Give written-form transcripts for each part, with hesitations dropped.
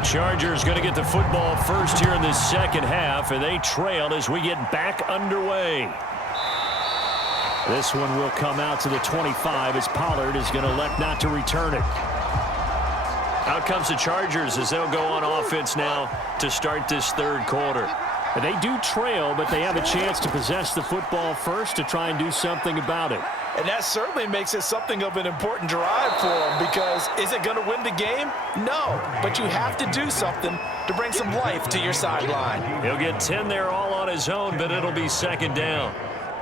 The Chargers going to get the football first here in this second half, and they trail as we get back underway. This one will come out to the 25 as Pollard is going to elect not to return it. Out comes the Chargers as they'll go on offense now to start this third quarter. And they do trail, but they have a chance to possess the football first to try and do something about it. And that certainly makes it something of an important drive for them, because is it going to win the game? No, but you have to do something to bring some life to your sideline. He'll get 10 there all on his own, but it'll be second down.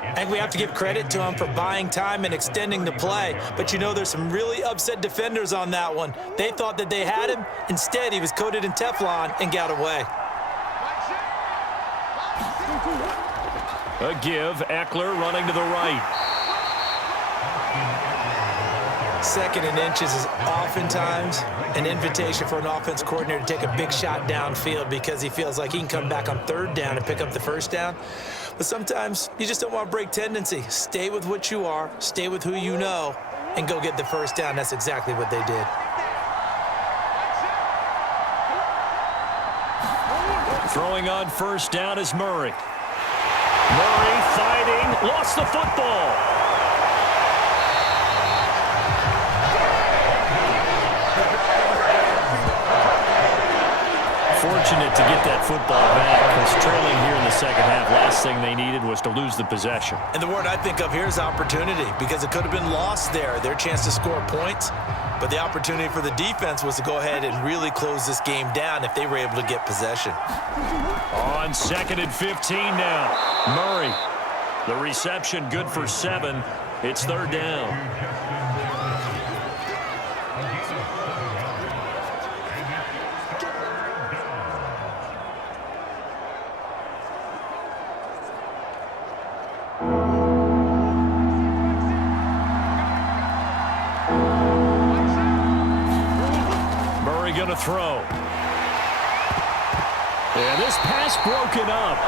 I think we have to give credit to him for buying time and extending the play. But, you know, there's some really upset defenders on that one. They thought that they had him. Instead, he was coated in Teflon and got away. A give. Eckler running to the right. Second and inches is oftentimes an invitation for an offense coordinator to take a big shot downfield because he feels like he can come back on third down and pick up the first down. But sometimes you just don't want to break tendency. Stay with what you are, stay with who you know, and go get the first down. That's exactly what they did. Throwing on first down is Murray. Murray fighting, lost the football. Fortunate to get that football back, because trailing here in the second half, last thing they needed was to lose the possession. And the word I think of here is opportunity, because it could have been lost there, their chance to score points. But the opportunity for the defense was to go ahead and really close this game down if they were able to get possession. On second and 15 now. Murray. The reception good for 7. It's third down. Murray going to throw. And this pass broken up.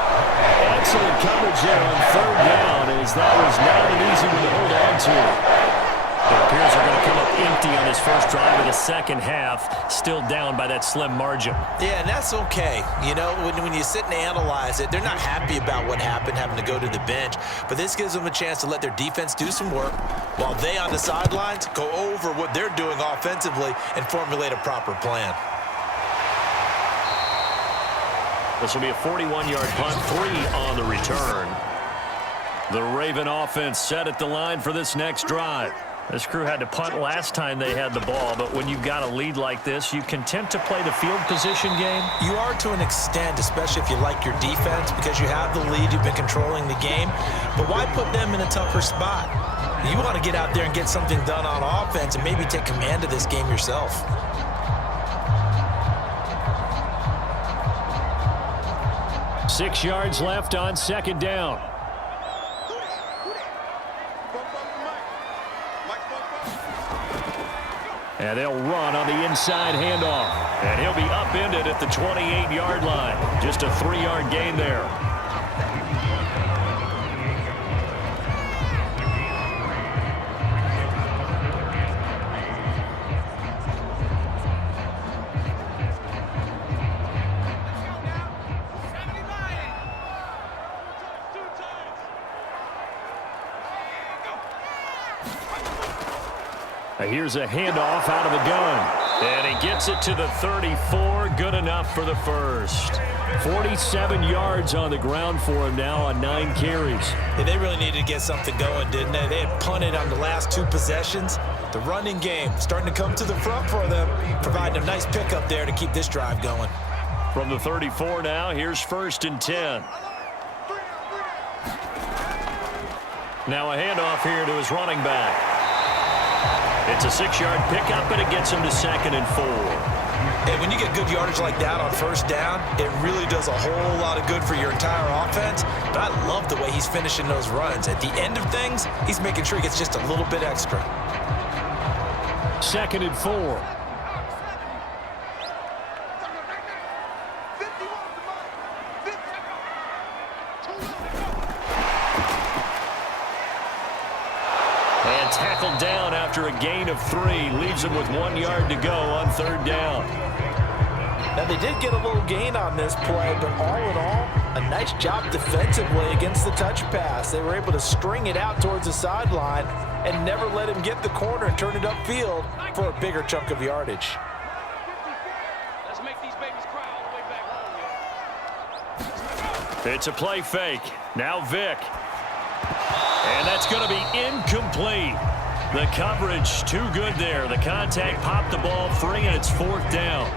Excellent coverage there on third down, as that was not an easy one to hold on to. It appears they're going to come up empty on this first drive of the second half, still down by that slim margin. Yeah, and that's okay. You know, when you sit and analyze it, they're not happy about what happened, having to go to the bench. But this gives them a chance to let their defense do some work while they on the sidelines go over what they're doing offensively and formulate a proper plan. This will be a 41-yard punt, 3 on the return. The Raven offense set at the line for this next drive. This crew had to punt last time they had the ball, but when you've got a lead like this, you content to play the field position game? You are to an extent, especially if you like your defense, because you have the lead, you've been controlling the game. But why put them in a tougher spot? You want to get out there and get something done on offense and maybe take command of this game yourself. Six yards left on second down. And they'll run on the inside handoff. And he'll be upended at the 28-yard line. Just a 3-yard gain there. Here's a handoff out of the gun. And he gets it to the 34. Good enough for the first. 47 yards on the ground for him now on 9 carries. Yeah, they really needed to get something going, didn't they? They had punted on the last 2 possessions. The running game starting to come to the front for them, providing a nice pickup there to keep this drive going. From the 34 now, here's first and 10. Now a handoff here to his running back. It's a 6-yard pickup, and it gets him to second and 4. And when you get good yardage like that on first down, it really does a whole lot of good for your entire offense. But I love the way he's finishing those runs. At the end of things, he's making sure he gets just a little bit extra. Second and 4. And tackled down after a gain of 3. Leaves him with 1 yard to go on third down. Now, they did get a little gain on this play, but all in all, a nice job defensively against the touch pass. They were able to string it out towards the sideline and never let him get the corner and turn it upfield for a bigger chunk of yardage. Let's make these babies cry all the way back home, yeah. It's a play fake. Now Vick. And that's going to be incomplete. The coverage too good there. The contact popped the ball free, and it's 4th down.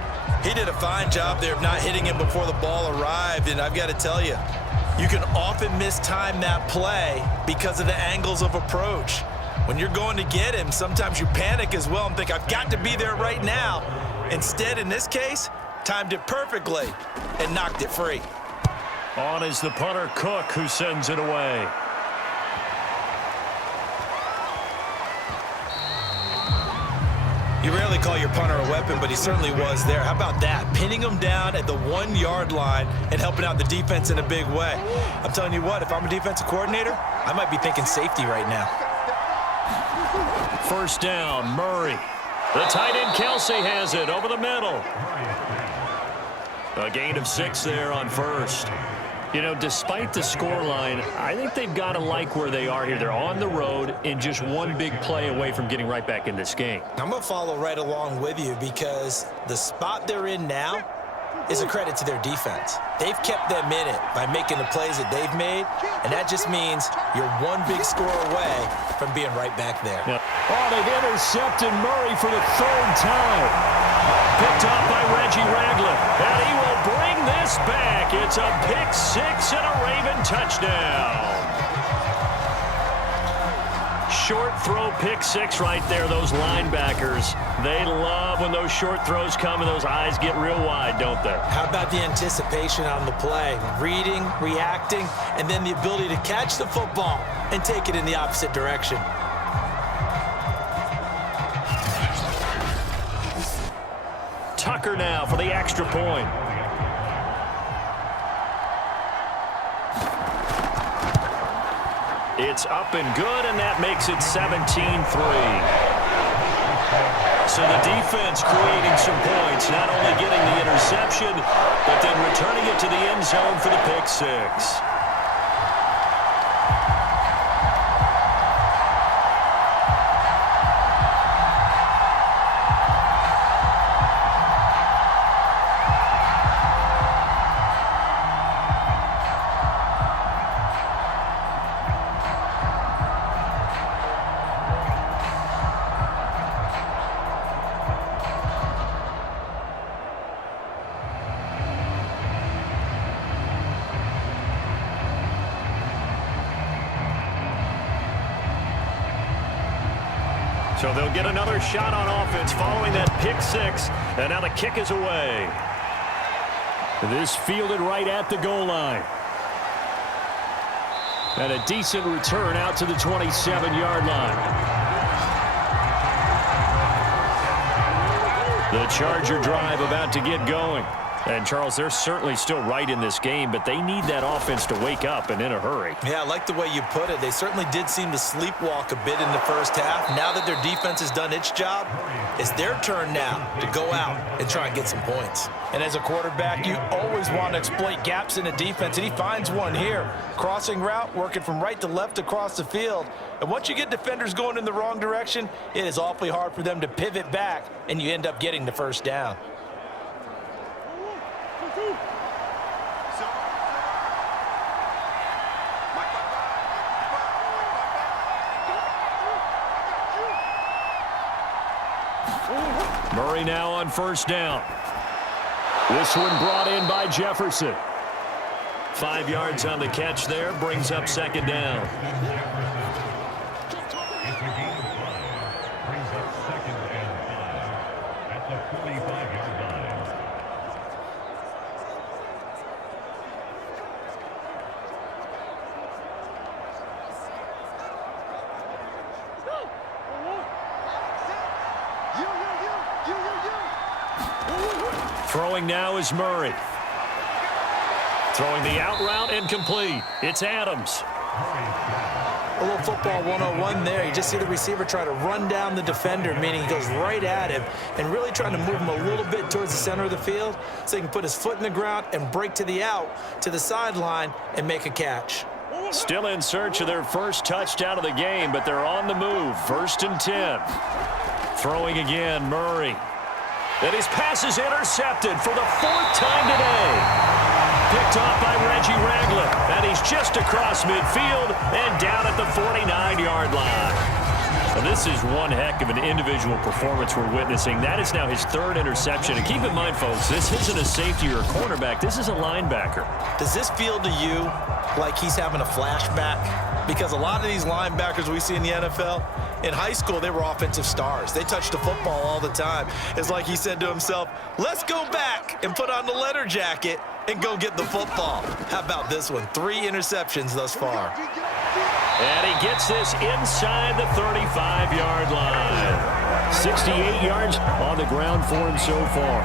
He did a fine job there of not hitting him before the ball arrived, and I've got to tell you, you can often mistime that play because of the angles of approach. When you're going to get him, sometimes you panic as well and think, I've got to be there right now. Instead, in this case, timed it perfectly and knocked it free. On is the punter, Cook, who sends it away. You rarely call your punter a weapon, but he certainly was there. How about that? Pinning him down at the 1-yard line and helping out the defense in a big way. I'm telling you what, if I'm a defensive coordinator, I might be thinking safety right now. 1st down, Murray. The tight end, Kelsey, has it over the middle. A gain of 6 there on 1st. You know, despite the scoreline, I think they've got to like where they are here. They're on the road and just one big play away from getting right back in this game. I'm going to follow right along with you because the spot they're in now is a credit to their defense. They've kept them in it by making the plays that they've made, and that just means you're one big score away from being right back there. Yep. Oh, they've intercepted Murray for the 3rd time. Picked up by Reggie Ragland, and he will bring this back. It's a pick 6 and a Raven touchdown. Short throw pick 6 right there. Those linebackers, they love when those short throws come and those eyes get real wide, don't they? How about the anticipation on the play? Reading, reacting, and then the ability to catch the football and take it in the opposite direction. Tucker now for the extra point. It's up and good, and that makes it 17-3. So the defense creating some points, not only getting the interception, but then returning it to the end zone for the pick 6. So they'll get another shot on offense following that pick 6, and now the kick is away. This fielded right at the goal line. And a decent return out to the 27-yard line. The Charger drive about to get going. And, Charles, they're certainly still right in this game, but they need that offense to wake up and in a hurry. Yeah, I like the way you put it. They certainly did seem to sleepwalk a bit in the first half. Now that their defense has done its job, it's their turn now to go out and try and get some points. And as a quarterback, you always want to exploit gaps in the defense, and he finds one here. Crossing route, working from right to left across the field. And once you get defenders going in the wrong direction, it is awfully hard for them to pivot back, and you end up getting the first down. Murray now on first down. This one brought in by Jefferson. 5 yards on the catch there, brings up second down. Throwing now is Murray. Throwing the out route incomplete. It's Adams. A little football 101 there. You just see the receiver try to run down the defender, meaning he goes right at him and really trying to move him a little bit towards the center of the field so he can put his foot in the ground and break to the out, to the sideline, and make a catch. Still in search of their first touchdown of the game, but they're on the move. 1st and 10. Throwing again, Murray. And his pass is intercepted for the 4th time today. Picked off by Reggie Ragland. And he's just across midfield and down at the 49-yard line. And this is one heck of an individual performance we're witnessing. That is now his 3rd interception. And keep in mind, folks, this isn't a safety or a cornerback. This is a linebacker. Does this feel to you like he's having a flashback? Because a lot of these linebackers we see in the NFL, in high school, they were offensive stars. They touched the football all the time. It's like he said to himself, let's go back and put on the leather jacket and go get the football. How about this one? 3 interceptions thus far. And he gets this inside the 35-yard line. 68 yards on the ground for him so far.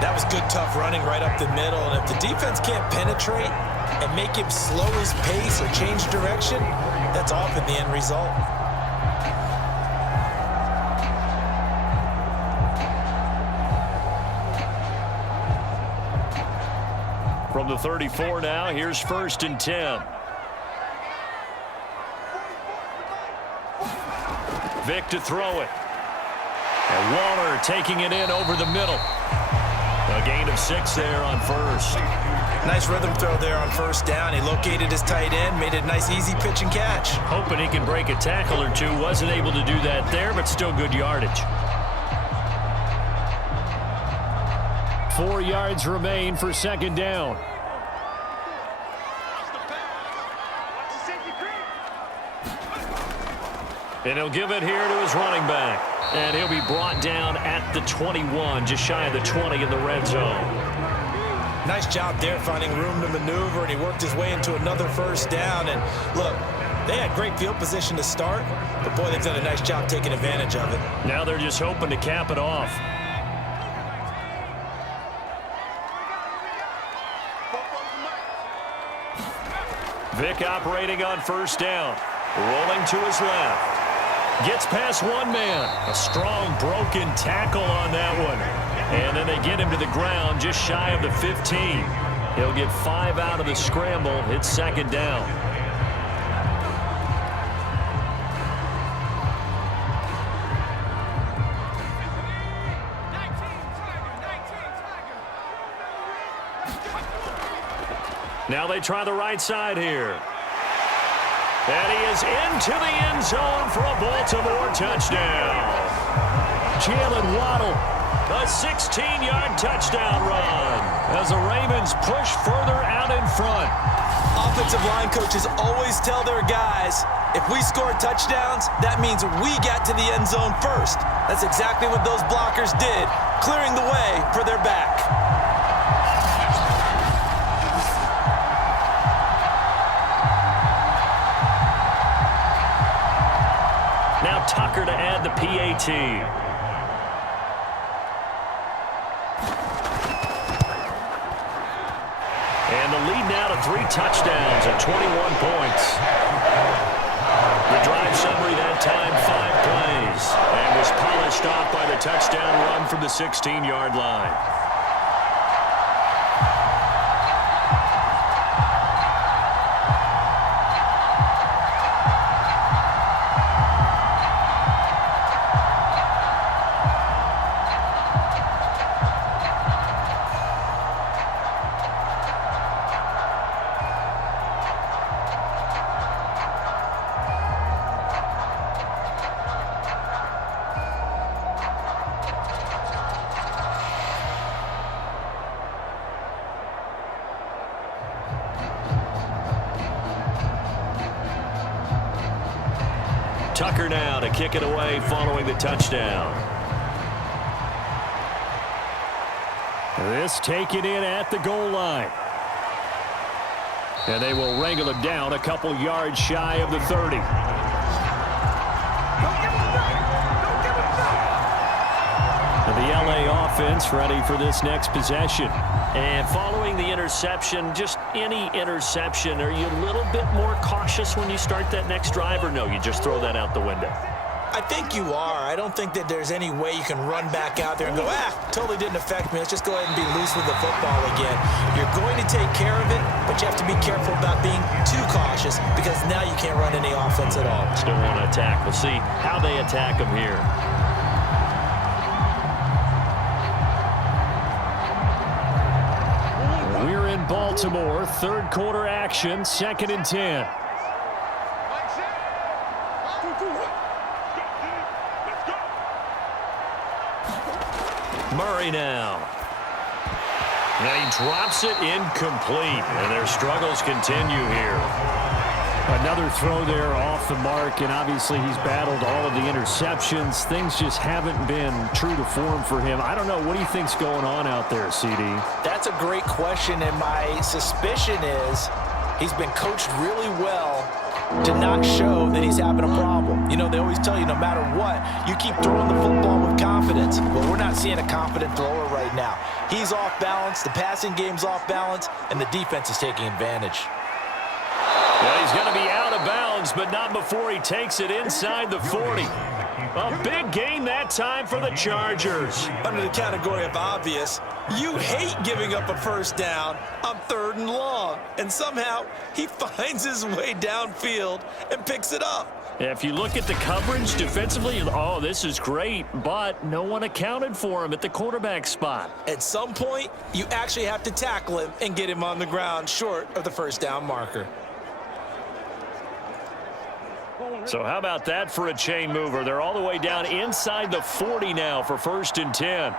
That was good, tough running right up the middle. And if the defense can't penetrate and make him slow his pace or change direction, that's often the end result. From the 34 now, here's 1st and 10. Vick to throw it. And Waller taking it in over the middle. A gain of 6 there on 1st. Nice rhythm throw there on 1st down. He located his tight end, made it a nice easy pitch and catch. Hoping he can break a tackle or two. Wasn't able to do that there, but still good yardage. 4 yards remain for 2nd down. And he'll give it here to his running back. And he'll be brought down at the 21, just shy of the 20 in the red zone. Nice job there finding room to maneuver, and he worked his way into another 1st down. And look, they had great field position to start, but boy, they've done a nice job taking advantage of it. Now they're just hoping to cap it off. Vick operating on 1st down. Rolling to his left. Gets past one man. A strong broken tackle on that one. And then they get him to the ground just shy of the 15. He'll get 5 out of the scramble. It's 2nd down. Now they try the right side here. And he is into the end zone for a Baltimore touchdown. Jalen Waddle, a 16-yard touchdown run as the Ravens push further out in front. Offensive line coaches always tell their guys, if we score touchdowns, that means we got to the end zone first. That's exactly what those blockers did, clearing the way for their back. Now Tucker to add the PAT. And the lead now to 3 touchdowns at 21 points. The drive summary that time, 5 plays. And was polished off by the touchdown run from the 16-yard line. Tucker now to kick it away following the touchdown. This taken in at the goal line. And they will wrangle it down a couple yards shy of the 30. And The LA offense ready for this next possession. And following the interception, just any interception, are you a little bit more cautious when you start that next drive, or no, you just throw that out the window? I think you are. I don't think that there's any way you can run back out there and go, totally didn't affect me. Let's just go ahead and be loose with the football again. You're going to take care of it, but you have to be careful about being too cautious because now you can't run any offense at all. Still want to attack. We'll see how they attack them here. We're in Baltimore. Third quarter action. 2nd and 10. Murray now. And he drops it incomplete. And their struggles continue here. Another throw there off the mark, and obviously he's battled all of the interceptions. Things just haven't been true to form for him. I don't know. What do you think's going on out there, CD? That's a great question, and my suspicion is he's been coached really well to not show that he's having a problem. You know, they always tell you no matter what, you keep throwing the football with confidence. Well, we're not seeing a confident thrower right now. He's off balance, the passing game's off balance, and the defense is taking advantage. Well, he's going to be out of bounds, but not before he takes it inside the 40. A big gain that time for the Chargers. Under the category of obvious, you hate giving up a first down on 3rd and long. And somehow he finds his way downfield and picks it up. If you look at the coverage defensively, oh, this is great, but no one accounted for him at the quarterback spot. At some point, you actually have to tackle him and get him on the ground short of the first down marker. So how about that for a chain mover? They're all the way down inside the 40 now for 1st and 10.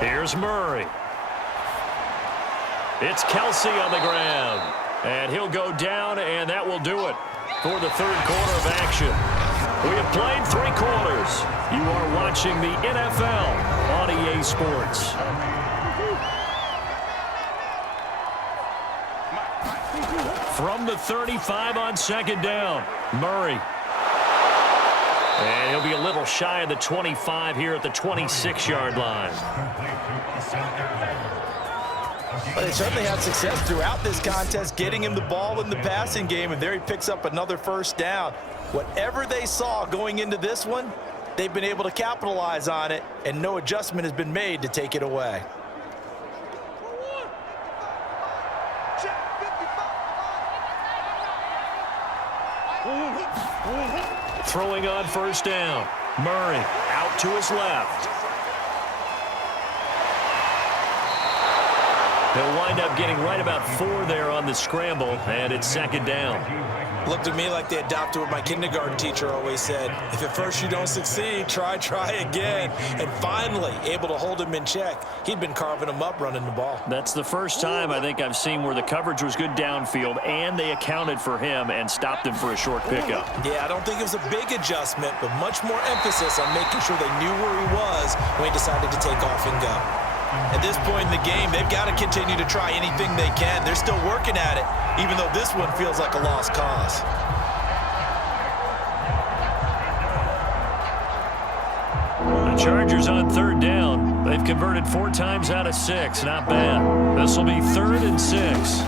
Here's Murray. It's Kelsey on the ground. And he'll go down, and that will do it for the 3rd quarter of action. We have played 3 quarters. You are watching the NFL on EA Sports. From the 35 on 2nd down, Murray. And he'll be a little shy of the 25 here at the 26-yard line. But they certainly had success throughout this contest, getting him the ball in the passing game, and there he picks up another first down. Whatever they saw going into this one, they've been able to capitalize on it, and no adjustment has been made to take it away. Throwing on 1st down. Murray out to his left. He'll wind up getting right about 4 there on the scramble, and it's 2nd down. Looked to me like they adopted what my kindergarten teacher always said. If at first you don't succeed, try again. And finally, able to hold him in check. He'd been carving him up running the ball. That's the first time I think I've seen where the coverage was good downfield, and they accounted for him and stopped him for a short pickup. Yeah, I don't think it was a big adjustment, but much more emphasis on making sure they knew where he was when he decided to take off and go. At this point in the game, they've got to continue to try anything they can. They're still working at it, even though this one feels like a lost cause. The Chargers on 3rd down. They've converted 4 times out of 6. Not bad. This will be 3rd and 6.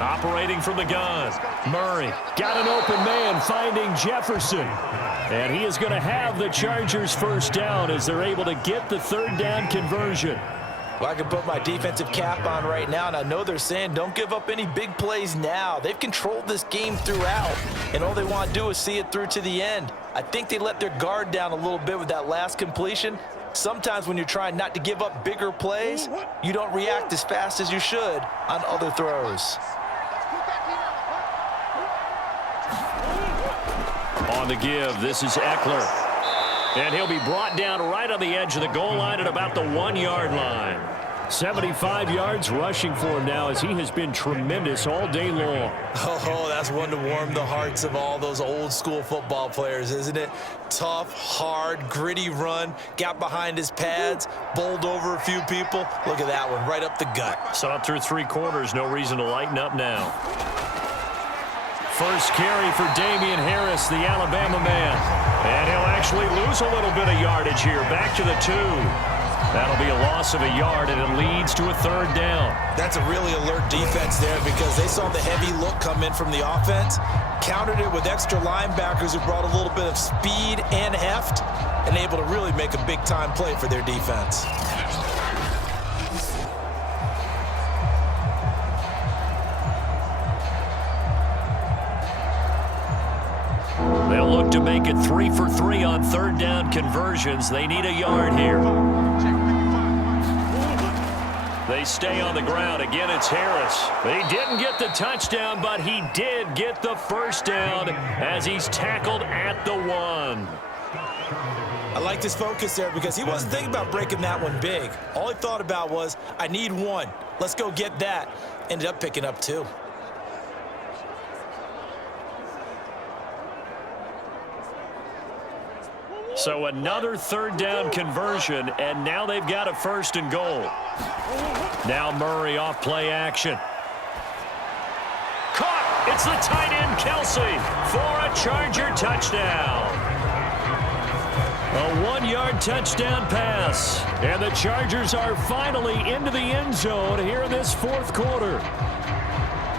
Operating from the gun. Murray got an open man, finding Jefferson. And he is going to have the Chargers first down as they're able to get the 3rd down conversion. Well, I can put my defensive cap on right now, and I know they're saying don't give up any big plays now. They've controlled this game throughout, and all they want to do is see it through to the end. I think they let their guard down a little bit with that last completion. Sometimes when you're trying not to give up bigger plays, you don't react as fast as you should on other throws. On the give, this is Eckler. And he'll be brought down right on the edge of the goal line at about the 1-yard line. 75 yards rushing for him now as he has been tremendous all day long. Oh, that's one to warm the hearts of all those old school football players, isn't it? Tough, hard, gritty run, got behind his pads, bowled over a few people. Look at that one, right up the gut. Saw it through 3 quarters, no reason to lighten up now. First carry for Damian Harris, the Alabama man. And he'll actually lose a little bit of yardage here. Back to the 2. That'll be a loss of a yard, and it leads to a 3rd down. That's a really alert defense there because they saw the heavy look come in from the offense, countered it with extra linebackers who brought a little bit of speed and heft, and able to really make a big-time play for their defense. They'll look to make it 3 for 3 on 3rd down conversions. They need a yard here. They stay on the ground. Again, it's Harris. He didn't get the touchdown, but he did get the 1st down as he's tackled at the 1. I liked his focus there because he wasn't thinking about breaking that one big. All he thought about was, I need 1. Let's go get that. Ended up picking up 2. So another 3rd down conversion, and now they've got a 1st and goal. Now Murray off play action. Caught! It's the tight end, Kelsey, for a Charger touchdown. A 1-yard touchdown pass. And the Chargers are finally into the end zone here in this 4th quarter.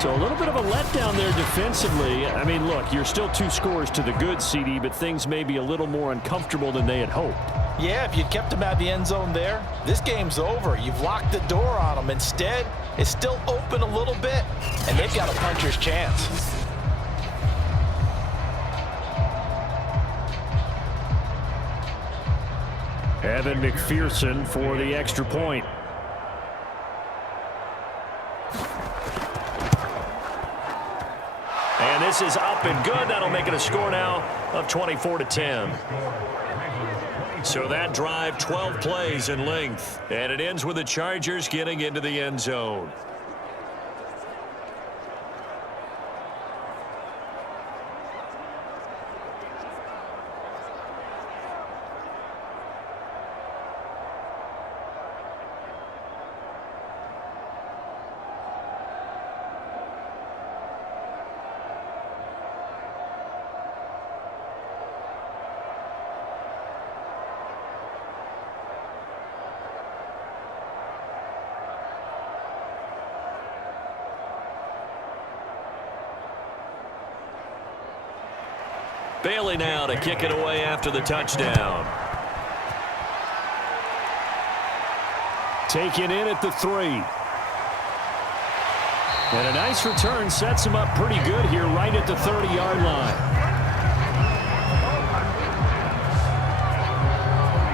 So a little bit of a letdown there defensively. I mean, look, you're still 2 scores to the good, CD, but things may be a little more uncomfortable than they had hoped. Yeah, if you'd kept them out of the end zone there, this game's over. You've locked the door on them. Instead, it's still open a little bit, and they've got a puncher's chance. Evan McPherson for the extra point. And this is up and good. That'll make it a score now of 24-10. So that drive, 12 plays in length. And it ends with the Chargers getting into the end zone. Bailey now to kick it away after the touchdown. Taken in at the 3. And a nice return sets him up pretty good here right at the 30-yard line.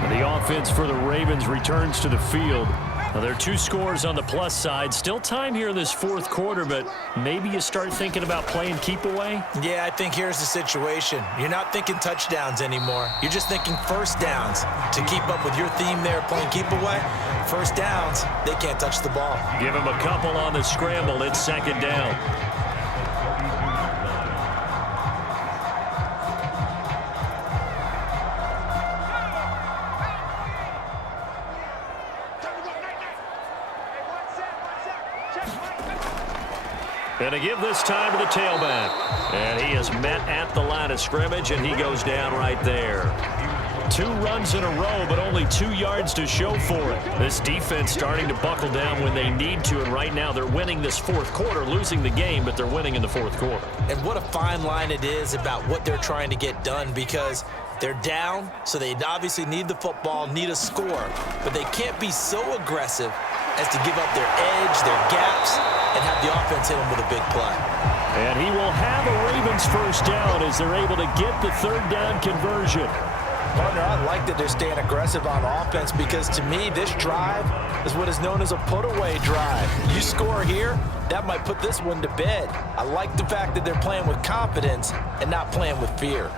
And the offense for the Ravens returns to the field. Now, there are 2 scores on the plus side. Still time here in this 4th quarter, but maybe you start thinking about playing keep away? Yeah, I think here's the situation. You're not thinking touchdowns anymore. You're just thinking 1st downs. To keep up with your theme there, playing keep away, 1st downs, they can't touch the ball. Give him a couple on the scramble. It's 2nd down. And to give this time to the tailback. And he is met at the line of scrimmage, and he goes down right there. 2 runs in a row, but only 2 yards to show for it. This defense starting to buckle down when they need to, and right now they're winning this 4th quarter, losing the game, but they're winning in the 4th quarter. And what a fine line it is about what they're trying to get done, because they're down, so they obviously need the football, need a score, but they can't be so aggressive as to give up their edge, their gaps, and have the offense hit them with a big play. And he will have a Ravens 1st down as they're able to get the 3rd down conversion. Partner, I like that they're staying aggressive on offense because, to me, this drive is what is known as a put-away drive. You score here, that might put this one to bed. I like the fact that they're playing with confidence and not playing with fear.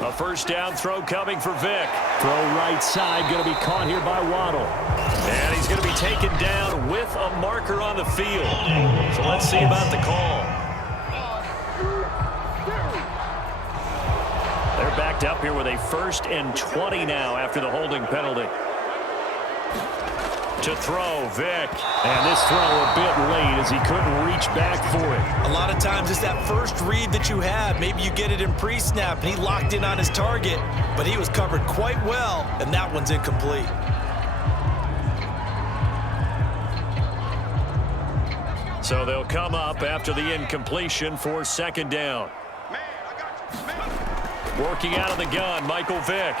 A 1st down throw coming for Vick. Throw right side, going to be caught here by Waddle. And he's going to be taken down with a marker on the field. So let's see about the call. They're They're backed up here with a 1st and 20 now after the holding penalty. To throw, Vick. And this throw a bit late as he couldn't reach back for it. A lot of times it's that first read that you have. Maybe you get it in pre-snap, and he locked in on his target, but he was covered quite well, and that one's incomplete. So they'll come up after the incompletion for 2nd down. Working out of the gun, Michael Vick.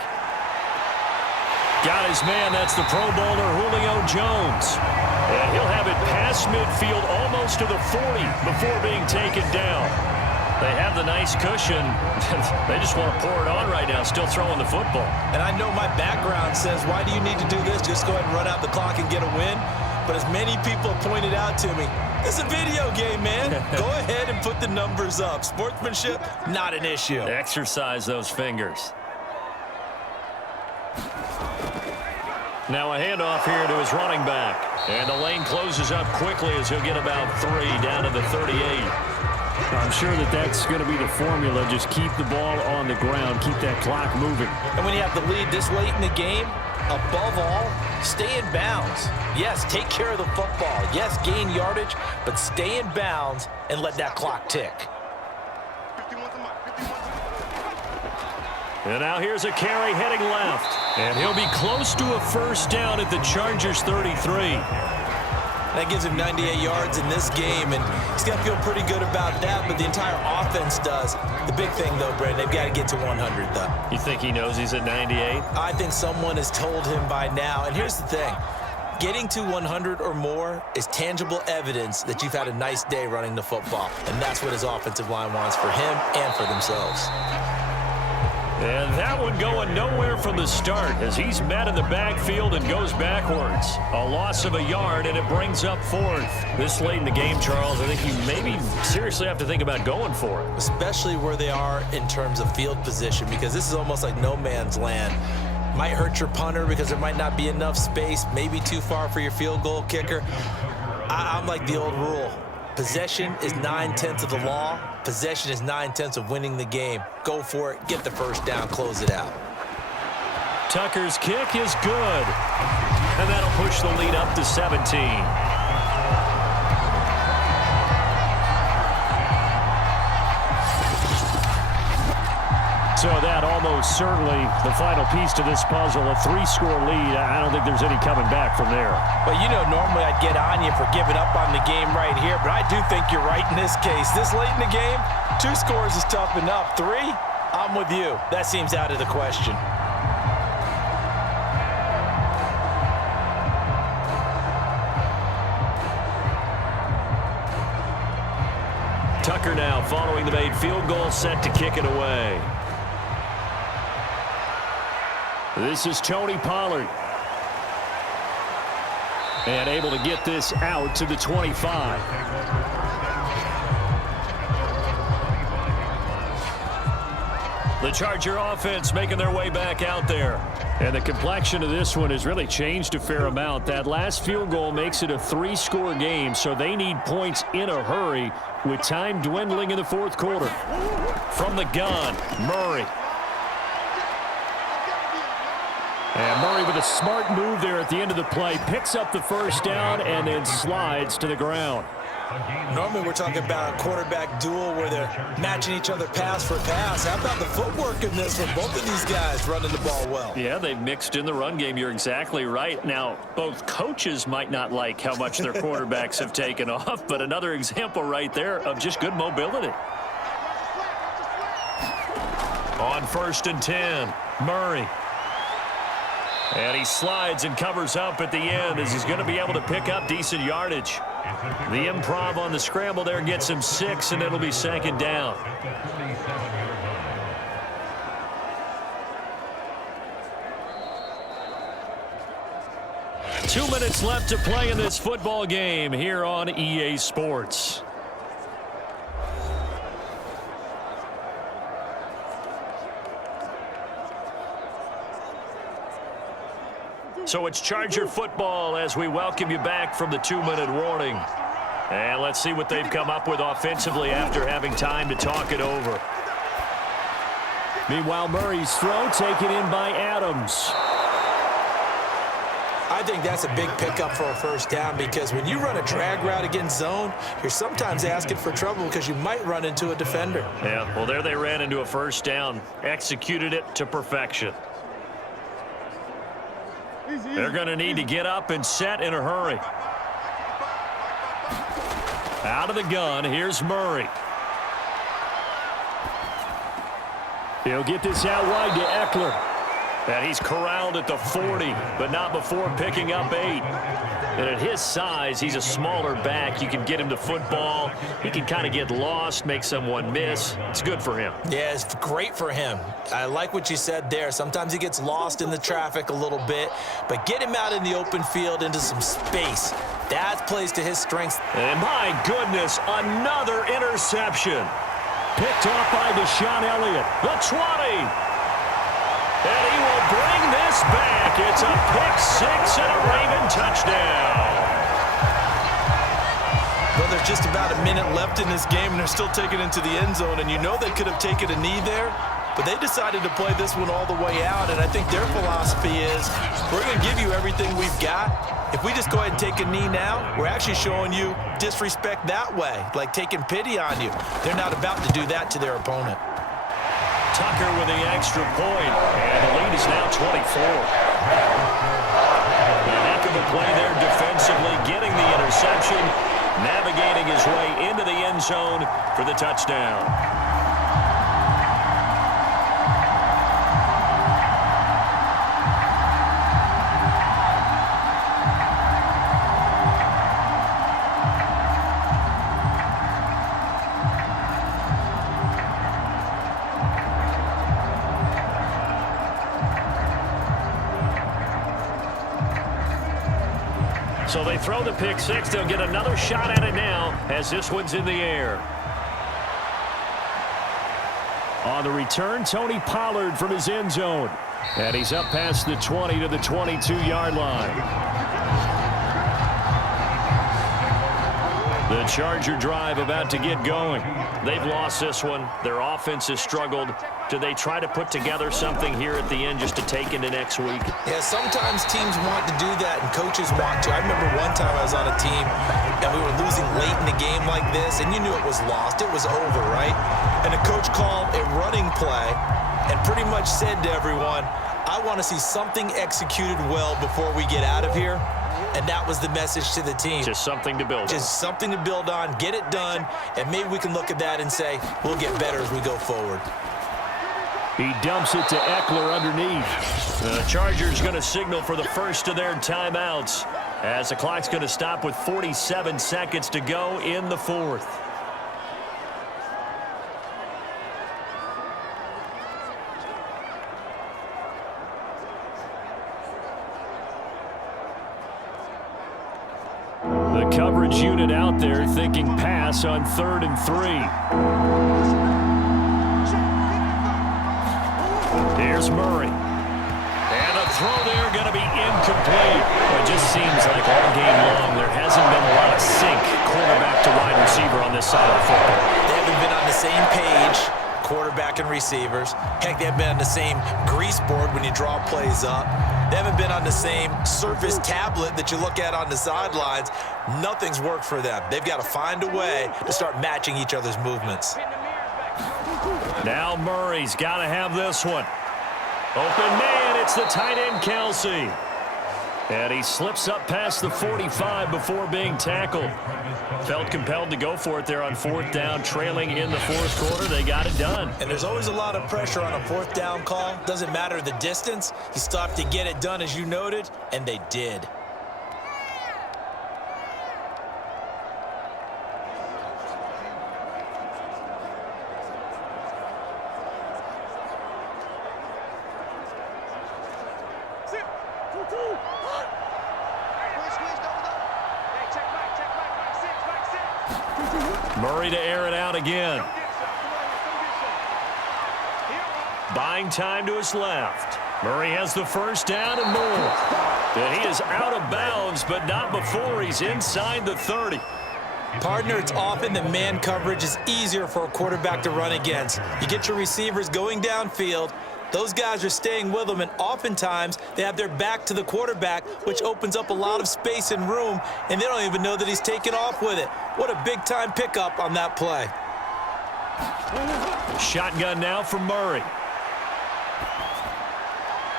Got his man, that's the Pro Bowler Julio Jones. And he'll have it past midfield almost to the 40 before being taken down. They have the nice cushion. They just want to pour it on right now, still throwing the football. And I know my background says, why do you need to do this? Just go ahead and run out the clock and get a win. But as many people have pointed out to me, it's a video game, man. Go ahead and put the numbers up. Sportsmanship, not an issue. Exercise those fingers. Now a handoff here to his running back. And the lane closes up quickly as he'll get about 3 down to the 38. I'm sure that's going to be the formula. Just keep the ball on the ground. Keep that clock moving. And when you have the lead this late in the game, above all, stay in bounds. Yes, take care of the football. Yes, gain yardage, but stay in bounds and let that clock tick. And now here's a carry heading left. And he'll be close to a 1st down at the Chargers 33. That gives him 98 yards in this game, and he's going to feel pretty good about that, but the entire offense does. The big thing, though, Brandon, they've got to get to 100, though. You think he knows he's at 98? I think someone has told him by now. And here's the thing. Getting to 100 or more is tangible evidence that you've had a nice day running the football, and that's what his offensive line wants for him and for themselves. And that one going nowhere from the start as he's met in the backfield and goes backwards. A loss of a yard, and it brings up 4th. This late in the game, Charles, I think you maybe seriously have to think about going for it. Especially where they are in terms of field position, because this is almost like no man's land. Might hurt your punter because there might not be enough space, maybe too far for your field goal kicker. I'm like the old rule. Possession is 9/10 of the law. Possession is 9/10 of winning the game. Go for it. Get the 1st down. Close it out. Tucker's kick is good. And that'll push the lead up to 17. So that almost certainly the final piece to this puzzle, a 3-score lead. I don't think there's any coming back from there. Well, you know, normally I'd get on you for giving up on the game right here, but I do think you're right in this case. This late in the game, 2 scores is tough enough. 3, I'm with you. That seems out of the question. Tucker now following the made field goal, set to kick it away. This is Tony Pollard. And able to get this out to the 25. The Charger offense making their way back out there. And the complexion of this one has really changed a fair amount. That last field goal makes it a 3-score game, so they need points in a hurry with time dwindling in the 4th quarter. From the gun, Murray. And Murray with a smart move there at the end of the play, picks up the 1st down and then slides to the ground. Normally we're talking about a quarterback duel where they're matching each other pass for pass. How about the footwork in this one? Both of these guys running the ball well. Yeah, they've mixed in the run game. You're exactly right. Now, both coaches might not like how much their quarterbacks have taken off, but another example right there of just good mobility. On 1st and 10, Murray. And he slides and covers up at the end as he's going to be able to pick up decent yardage. The improv on the scramble there gets him 6, and it'll be 2nd down. Two minutes left to play in this football game here on EA Sports. So it's Charger football as we welcome you back from the 2-minute warning. And let's see what they've come up with offensively after having time to talk it over. Meanwhile, Murray's throw taken in by Adams. I think that's a big pickup for a first down because when you run a drag route against zone, you're sometimes asking for trouble because you might run into a defender. Yeah, well, there they ran into a first down. Executed it to perfection. They're going to need to get up and set in a hurry. Out of the gun, here's Murray. He'll get this out wide to Eckler. And he's corralled at the 40, but not before picking up 8. And at his size, he's a smaller back. You can get him to football. He can kind of get lost, make someone miss. It's good for him. Yeah, it's great for him. I like what you said there. Sometimes he gets lost in the traffic a little bit, but get him out in the open field into some space. That plays to his strengths. And my goodness, another interception. Picked off by Deshaun Elliott. The 20. And he will bring this back. It's a pick 6 and a Raven touchdown. Well, there's just about a minute left in this game, and they're still taking it into the end zone. And you know they could have taken a knee there, but they decided to play this one all the way out. And I think their philosophy is, we're going to give you everything we've got. If we just go ahead and take a knee now, we're actually showing you disrespect that way, like taking pity on you. They're not about to do that to their opponent. Tucker with the extra point, and the lead is now 24. A heck of a play there defensively, getting the interception, navigating his way into the end zone for the touchdown. So they throw the pick 6. They'll get another shot at it now as this one's in the air. On the return, Tony Pollard from his end zone. And he's up past the 20 to the 22-yard line. The Charger drive about to get going. They've lost this one. Their offense has struggled. Do they try to put together something here at the end just to take into next week? Yeah, sometimes teams want to do that and coaches want to. I remember one time I was on a team and we were losing late in the game like this, and you knew it was lost. It was over, right? And the coach called a running play and pretty much said to everyone, I want to see something executed well before we get out of here. And that was the message to the team. Just something to build on. Just something to build on, get it done, and maybe we can look at that and say, we'll get better as we go forward. He dumps it to Eckler underneath. The Chargers going to signal for the first of their timeouts as the clock's going to stop with 47 seconds to go in the fourth. The coverage unit out there thinking pass on 3rd and 3. Here's Murray. And a throw there going to be incomplete. It just seems like all game long there hasn't been a lot of sync quarterback to wide receiver on this side of the football. They haven't been on the same page, quarterback and receivers. Heck, they haven't been on the same grease board when you draw plays up. They haven't been on the same Surface tablet that you look at on the sidelines. Nothing's worked for them. They've got to find a way to start matching each other's movements. Now Murray's got to have this one. Open man, it's the tight end Kelsey. And he slips up past the 45 before being tackled. Felt compelled to go for it there on 4th down, trailing in the 4th quarter. They got it done. And there's always a lot of pressure on a 4th down call. Doesn't matter the distance. You still have to get it done, as you noted, and they did. Murray to air it out again. Buying time to his left. Murray has the first down and more. And he is out of bounds, but not before he's inside the 30. Partner, it's often that man coverage is easier for a quarterback to run against. You get your receivers going downfield. Those guys are staying with them, and oftentimes they have their back to the quarterback, which opens up a lot of space and room, and they don't even know that he's taken off with it. What a big-time pickup on that play. Shotgun now for Murray.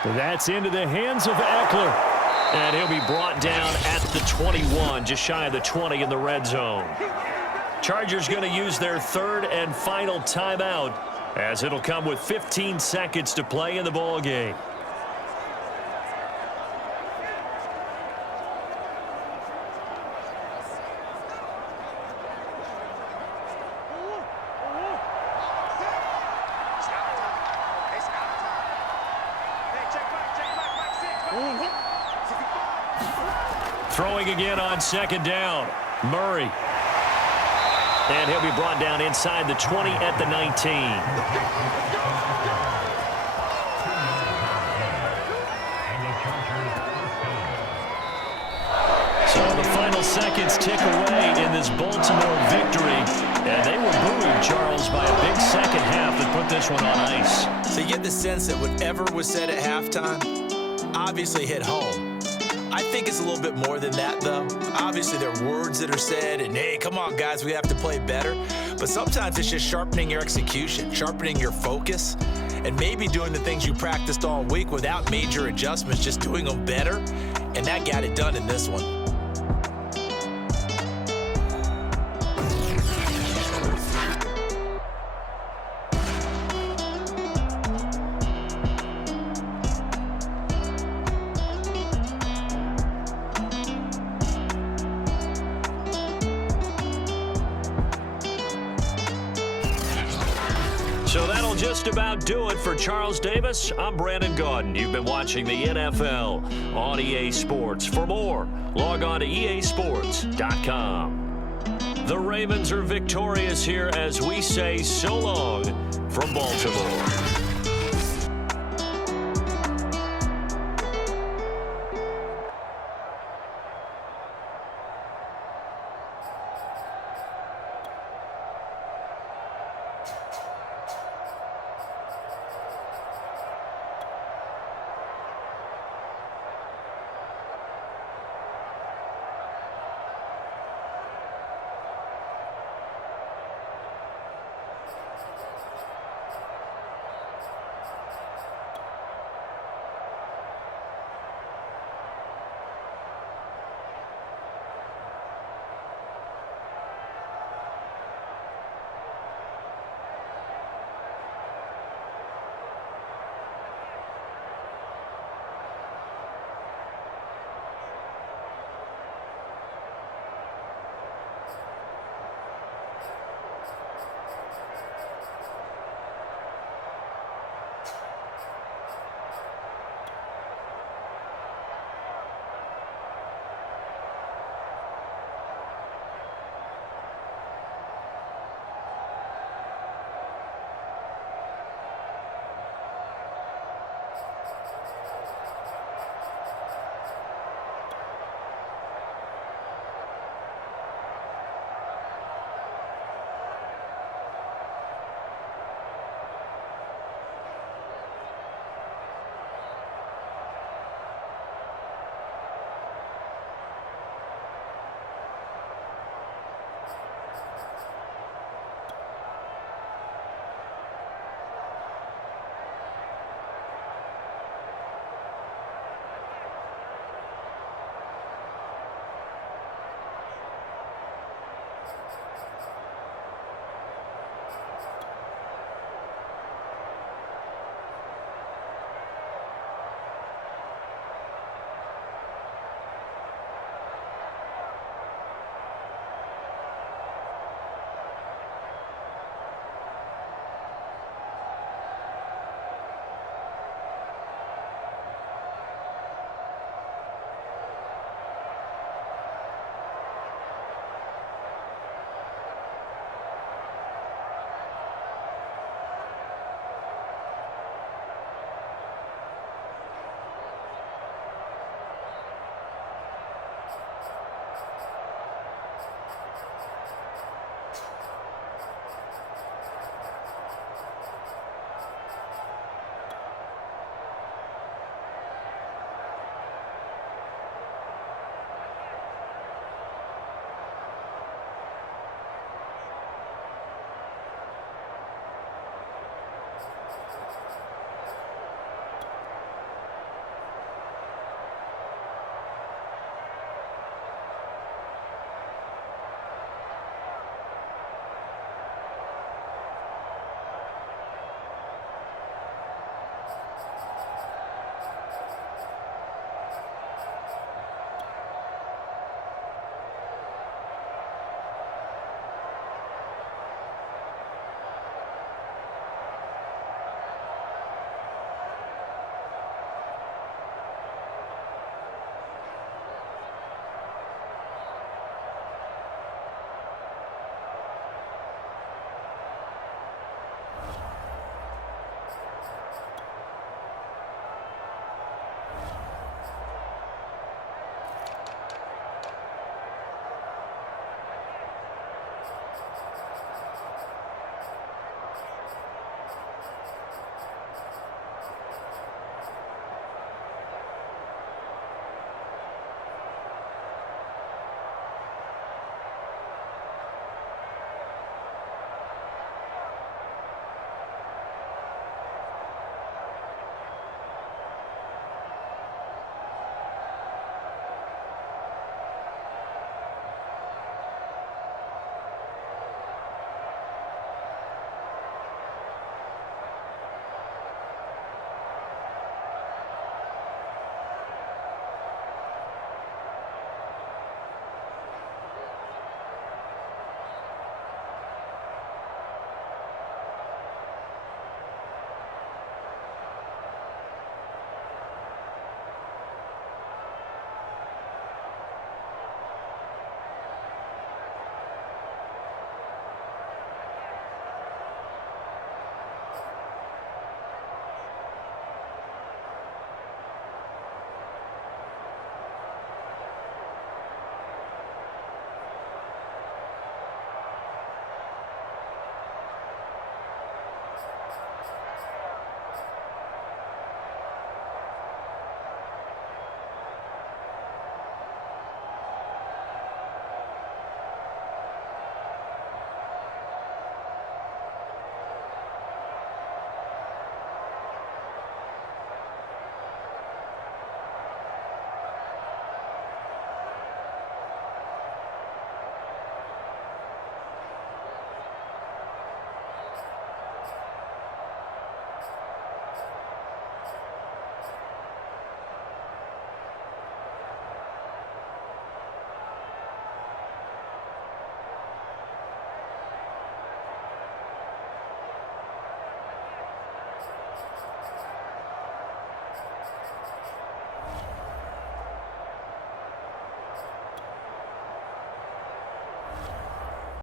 That's into the hands of Eckler. And he'll be brought down at the 21, just shy of the 20 in the red zone. Chargers going to use their third and final timeout, as it'll come with 15 seconds to play in the ball game. Throwing again on second down. Murray. And he'll be brought down inside the 20 at the 19. So the final seconds tick away in this Baltimore victory. And they were buoyed, Charles, by a big second half that put this one on ice. So you get the sense that whatever was said at halftime obviously hit home. I think it's a little bit more than that, though. Obviously, there are words that are said, and hey, come on, guys, we have to play better. But sometimes it's just sharpening your execution, sharpening your focus, and maybe doing the things you practiced all week without major adjustments, just doing them better. And that got it done in this one. So that'll just about do it for Charles Davis. I'm Brandon Gaudin. You've been watching the NFL on EA Sports. For more, log on to easports.com. The Ravens are victorious here as we say so long from Baltimore.